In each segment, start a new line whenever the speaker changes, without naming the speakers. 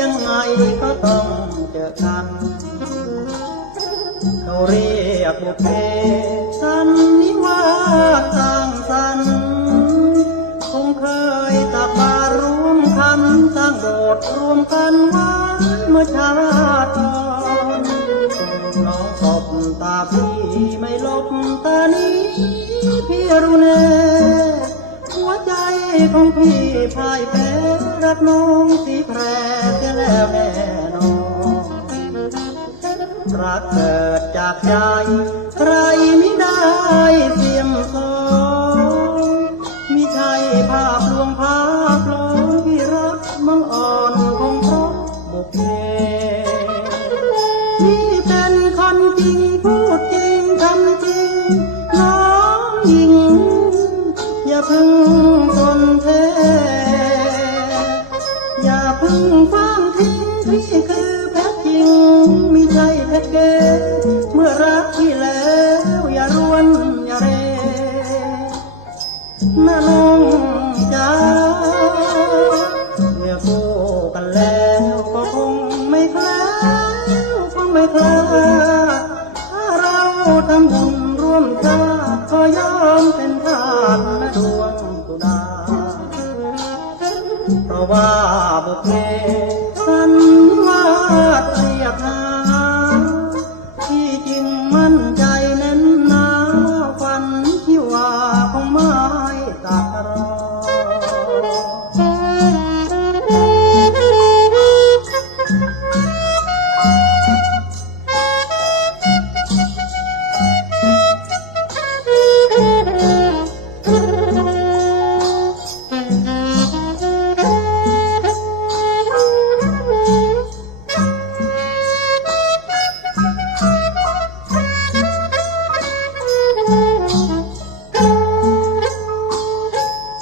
ยังไงก็ต้องเจอกันเขาเรียกบุพเพสันนิวาสสร้างสรรค์คงเคยตักบาตรร่วมคันสร้างโบสถ์รวมกันไว้เมื่อชาติก่อนน้องตบตาพี่ไม่ลบตานี้พี่รู้แน่หัวใจ ของพี่พ่ายแพ้รักน้องสีแพรเสียแล้วแน่นอนรักเกิดจากใจ ใครไม่ได้เสียมสองมิใช่ภาพลวงภา ไม่แคล้วถ้าเราทำบุญร่วมชาติก็ยอมเป็นทาสแม่ดวงสุดาเพราะว่า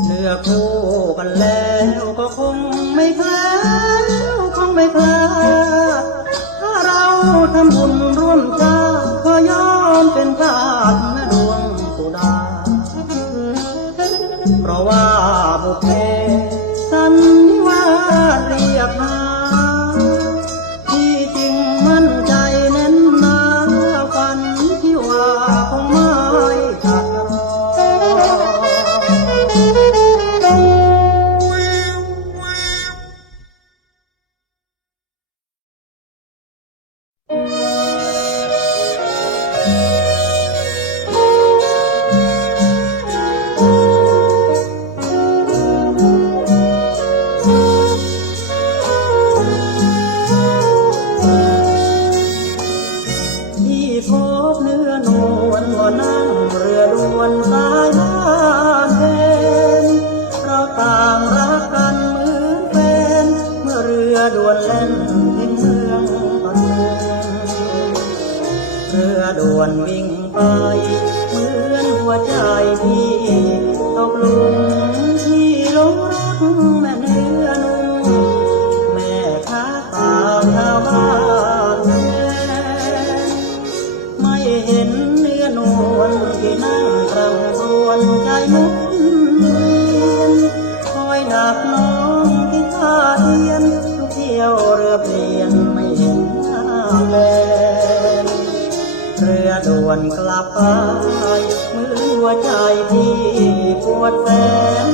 เลือคู่กันแล้วก็คงไม่แคล้วคงไม่แคล้ถ้าเราทำบุญ หลุมที่ลงรักแม่เนื้อนุ่มแม่ค้าสาวชาวบ้านไม่เห็นเนื้อนวลที่นั่งรำครวญใจหมุนเวียนคอยดักน้องที่ท่าเทียนทุกเที่ยวเรือเปลี่ยนไม่เห็นหน้าแลนเรือด่วนกลับไปมือหัวใจ ปวดแสน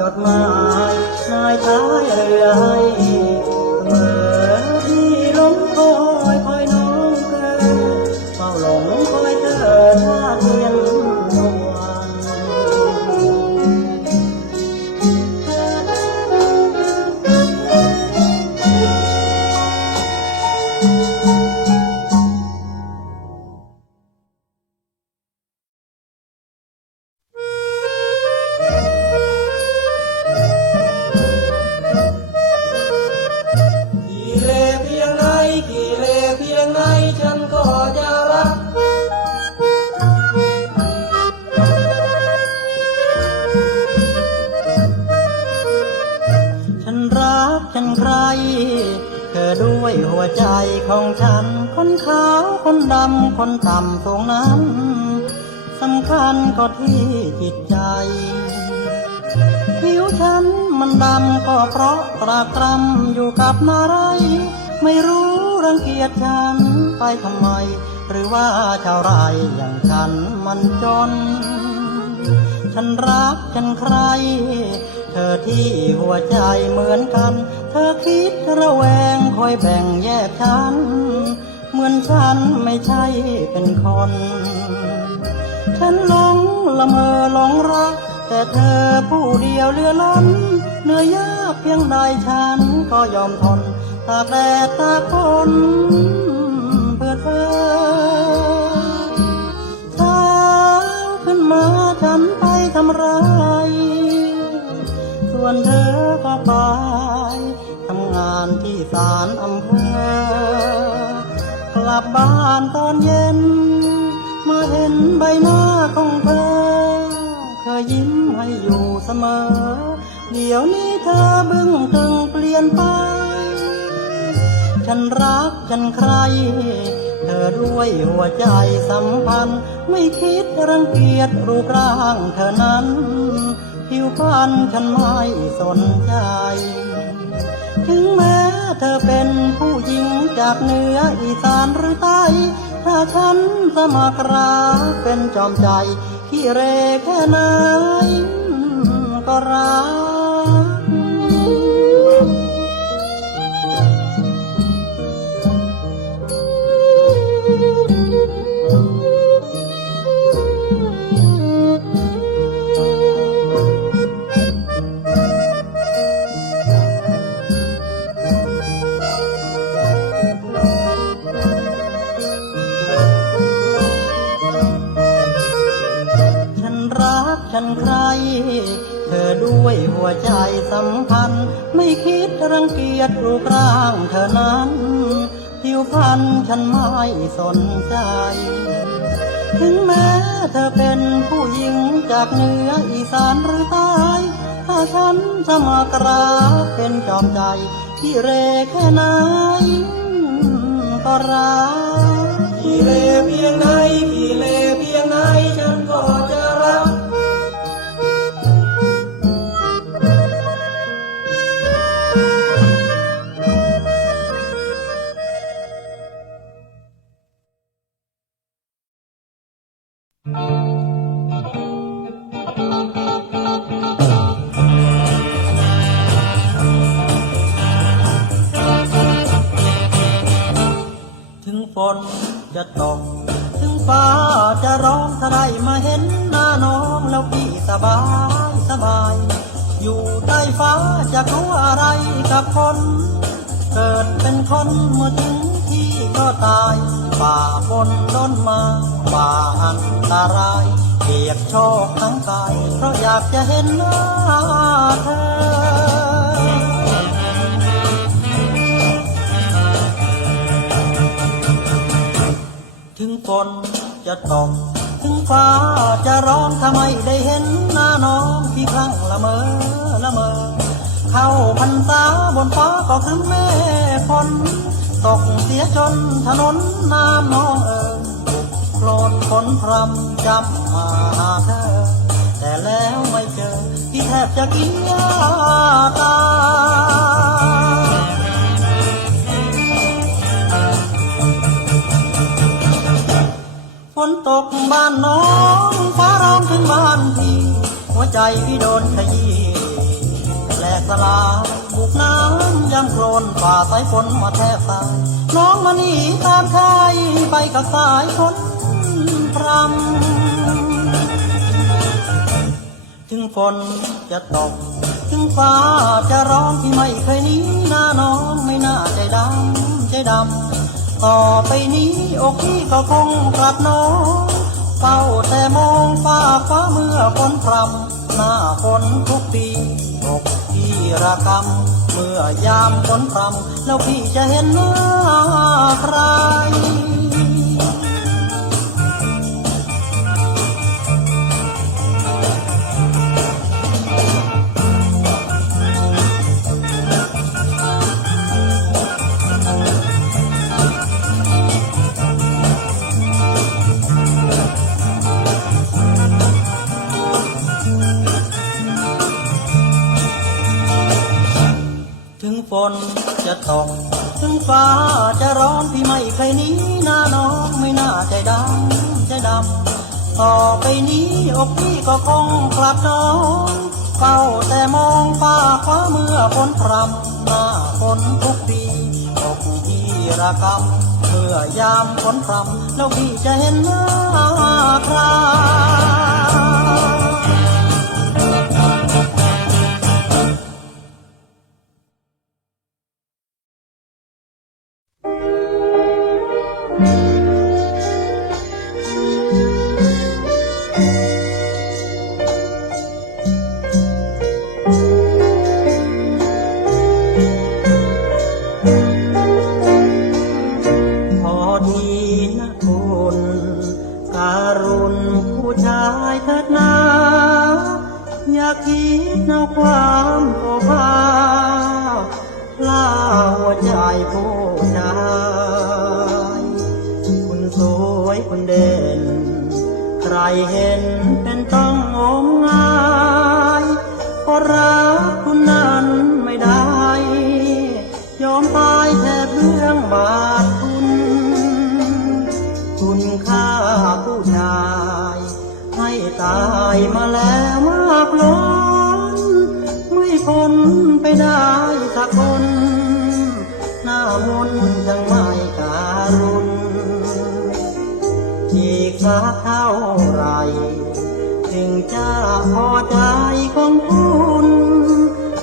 ดอกจดดหมายนายท้ายเรือให้ ของฉัน คนขาวคนดำคนต่ำตรงนั้นสำคัญก็ที่จิตใจผิวฉันมันดำก็เพราะตรากตรำอยู่กับนารายไม่รู้รังเกียจฉันไปทำไม หรือว่าชาวไรอย่างฉันมันจน ฉันรักฉันใคร เธอที่หัวใจเหมือนกัน เธอคิดระแวงคอยแบ่งแยกฉัน เหมือนฉันไม่ใช่เป็นคน ฉันหลงละเมอหลงรัก แต่เธอผู้เดียวเรือล้นเหนื่อยยากเพียงใดฉันก็ยอมทน ตากแดดตากฝนเพื่อเธอ มาฉันไปทำไรส่วนเธอก็ไปทำงานที่ศาลอำเภอกลับบ้านตอนเย็น มาเห็นใบหน้าของเธอ เคยยิ้มให้อยู่เสมอ เดี๋ยวนี้เธอบึ้งตึงเปลี่ยนไป ฉันรักฉันใคร เธอด้วยหัวใจสัมพันธ์ ไม่คิดรังเกียจรูปร่างเธอนั้น ผิวพรรณฉันไม่สนใจ ถึงแม้เธอเป็นผู้หญิงจากเหนืออีสานหรือใต้ถ้าฉันสมัครรักเป็นจอมใจขี้เรแค่ไหนก็รัก สนใจ ถึงแม้เธอเป็นผู้หญิงจากเหนืออีสานหรือใต้ถ้าฉันจะมากราบเป็นจอมใจ ที่เรแค่ไหนก็รัก
ที่เลเพียงไหนที่เลเพียงไหนฉันก็
ฝนจะตกถึงฟ้าจะร้องทำไมได้เห็นหน้าน้องพี่ครั้งละเมอละเมอ เข้าพรรษาบนฟ้าก็คือแม่ฝนตกเสียจนถนนน้ำน้องเอ่ยโคลนฝนพรำจำมาหาเธอ แต่แล้วไม่เจอที่แทบจะกินยาตา นตกบ้านน้องฟ้าร้องถึงบ้านพี่หัวใจพี่โดนขยี้กสลายบุกน้ำยำโคลนฝ่าสายฝนมาแทบตายน้องมานี่ตามชายไปกับสายฝนพรำถึงฝนจะตก ถึงฟ้าจะร้องที่ไม่เคยหนี้หน้าน้องไม่น่าใจดำใจดำ ต่อไปนี้อกพี่ก็คงกลับน้องเฝ้าแต่มองฟ้าฟ้าเมื่อฝนพรำหน้าฝนทุกปีอกพี่ระกำเมื่อยามฝนพรำแล้วพี่จะเห็นหน้าใคร ถึงฝนจะตก ถึงฟ้าจะร้อนพี่ไม่เคยหนี้หน้าน้องไม่น่าใจดำใจดำต่อไปนี้อกพี่ก็คงกลับน้องเฝ้าแต่มองฟ้าฟ้าเมื่อฝนพรำหน้าฝนทุกปีอกพี่ระกำเมื่อยามฝนพรำแล้วพี่จะเห็นหน้าใคร คิดเอาความก็พาลาหัวใจผู้ชายคุณสวยคุณเด่น ใครเห็นเป็นต้องงมงายเพราะรัก มนต์ยังไม่การุณอีกสักเท่าไร ถึงจะพอใจของคุณ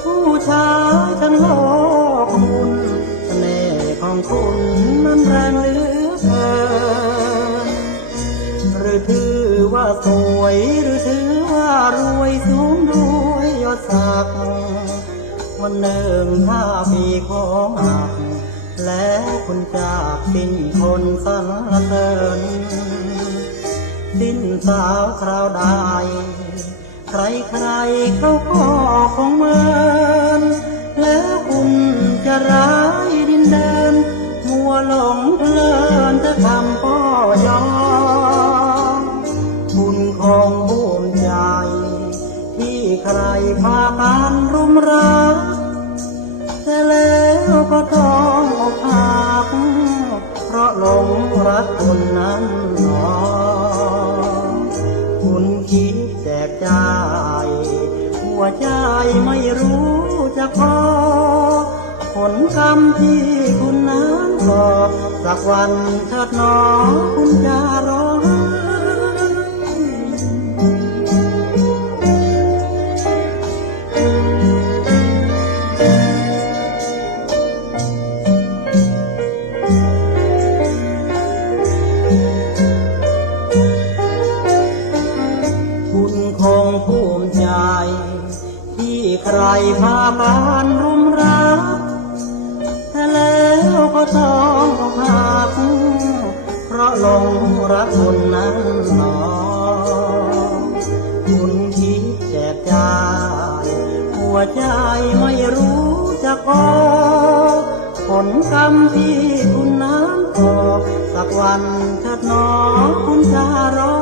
ผู้ชายทั้งโลกของคุณเสน่ห์ของคุณมันแรงเหลือเกินหรือถือว่าสวยหรือถือว่ารวยสูงด้วยยศศักดิ์วันหนึ่งถ้ามีของหัก แล้วคุณจากสิ้นคนสรรเสริญสิ้นสาวคราวใดใครใครเขาก็คงเมือนแล้วคุณจะร้ายดินเดินมัวหลงเพลินจะทำพ่อยอมคุณคงภูมิใจ ที่ใครพากันรุมรักแต่แล้วก็ ต้องอกหักเพราะหลงรักคนนั้นหนอคุณคิดแจกจ่ายหัวใจไม่รู้จะพอผลกรรมที่คุณนั้นก่อสักวันเถิดหนอคุณจะรอ คนนั้นหนอคุณคิดแจกจ่ายหัวใจไม่รู้จะกอผลกรรมที่คุณนั้นก่อสักวันเถิดหนอคุณจะร้อ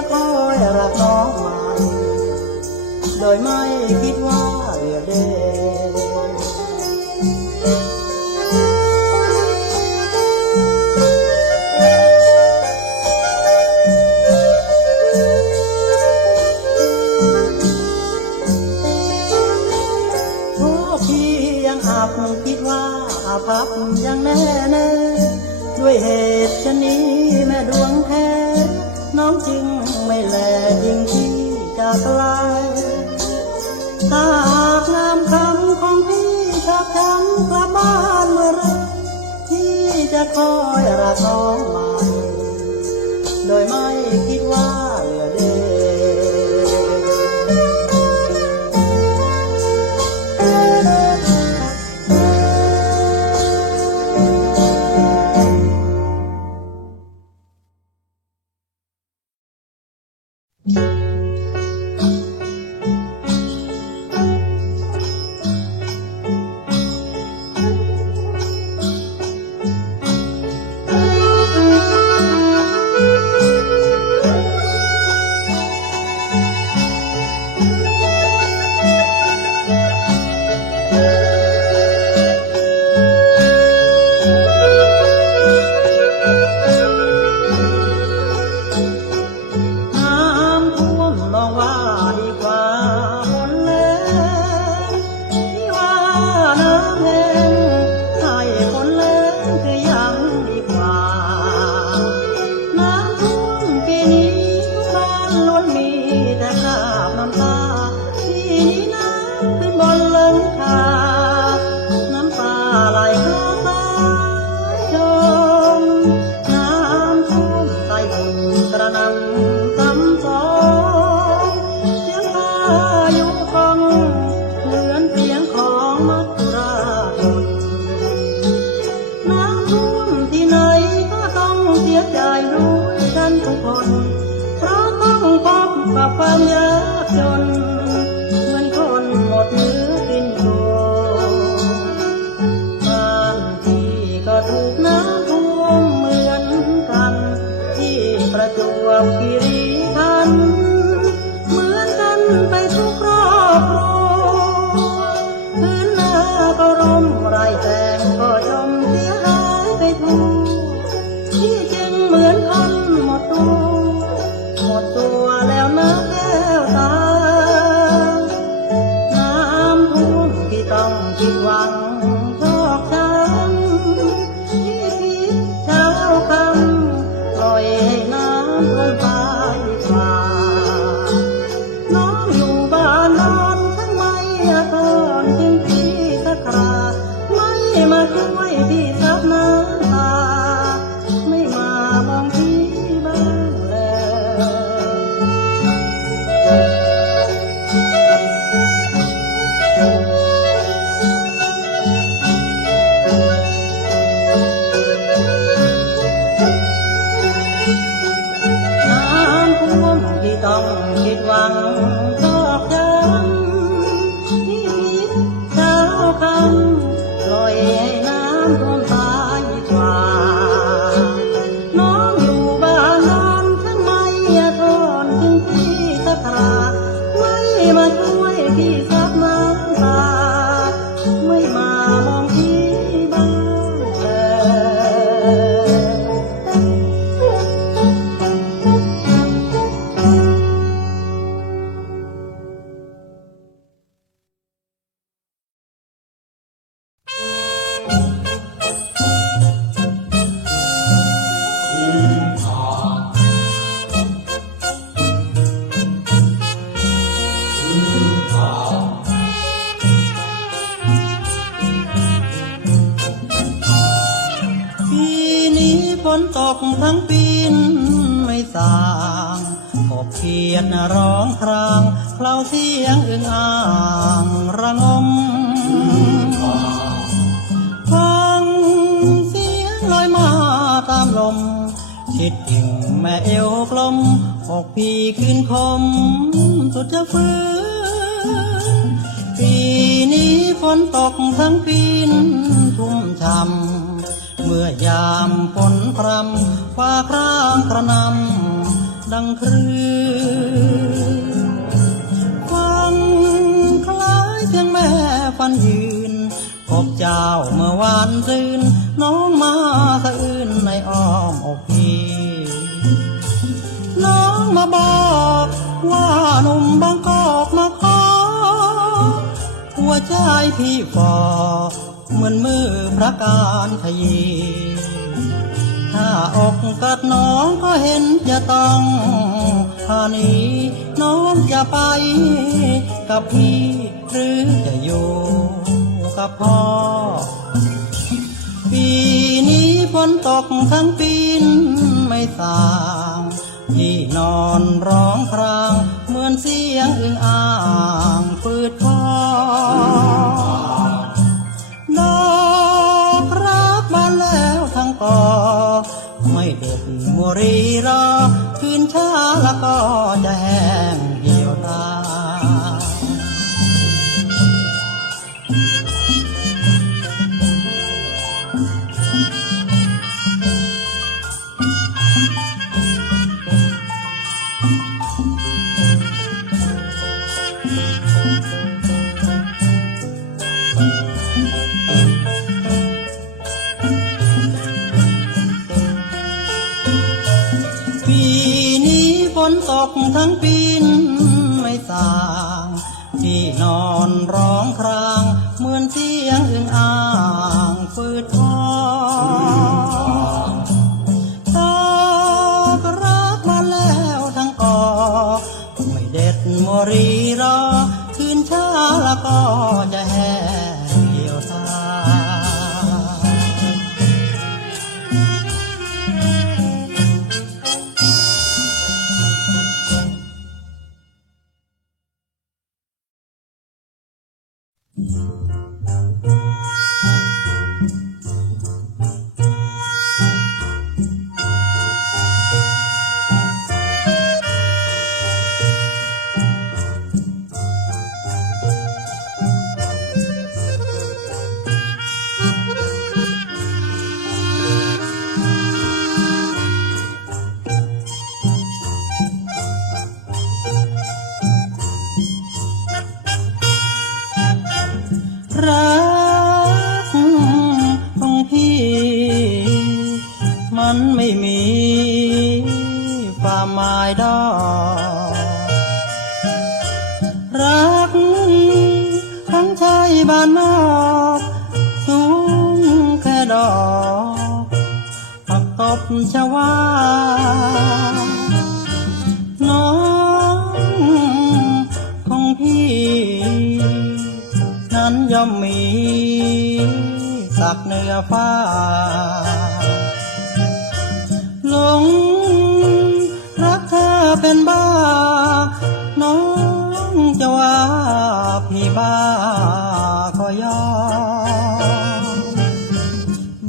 จะคอยระกน้องใหม่โดยไม่คิดว่าเรียเดยังอาบคิดว่าอาภัพยังแน่แน่ด้วยเหตุชนี้แม่ดวงแท้น้องจึง ไม่แลยิ่งพี่จะไกลถ้าหากนามคำของพี่กับฉันกลับบ้านเมื่อไรพี่จะคอยรักองมา
goodbye.
my mind. กลมอกพี่คืนคม สุดจะฟื้นปีนี้ฝนตกทั้งปีนทุ่มช่ำเมื่อยามฝนพรำฟ้าครางกระนำดังครืนฟังคล้ายเสียงแม่ฟันยืนพบเจ้าเมื่อวานซืนน้องมาสะอื้นในอ้อมอกพี่ มาบอกว่าหนุ่มบางกอกมาขอหัวใจพี่ฟอเหมือนมือพระการขยีถ้าอกกัดน้องก็เห็นจะต้องพานีน้องจะไปกับพี่หรือจะอยู่กับพ่อ ปีนี้ฝนตกทั้งปีนไม่สา นอนร้องครางเหมือนเสียงอึงอ่างฟืดคอนอกรับมาแล้วทั้งกอ ไม่เด็ดมัวรีรอ คืนช้าแล้วก็จะแห นี้ฝนตกทั้งปีนไม่สางที่นอนร้องคราง เหมือนเสียงอึงอ่างฟืดคอ เป็นบ้า น้องจะว่าพี่บ้าก็ยอม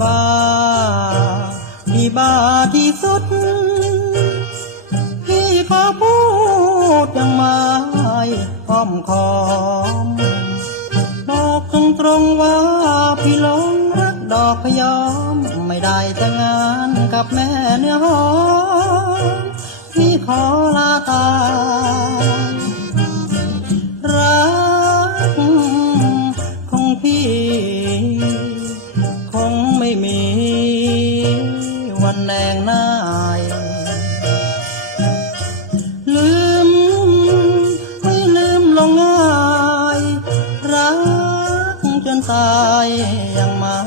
บ้าพี่บ้าที่สุด พี่ขอพูดยังไม่อ้อมคอมบอกตรงตรงๆว่าพี่หลงรักดอกพยอม ไม่ได้แต่งงานกับแม่เนื้อหอม ขอลาตายรักของพี่ คงไม่มีวันแนงนายลืมไม่ลืมลงง่าย รักจนตายยังไม่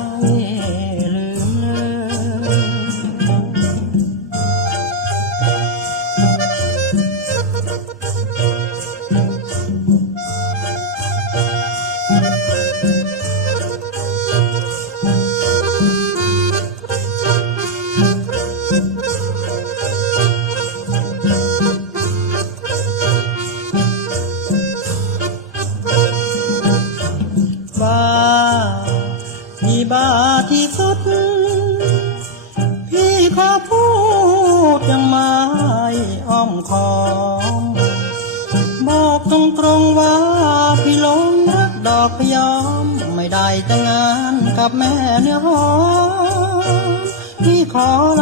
พี่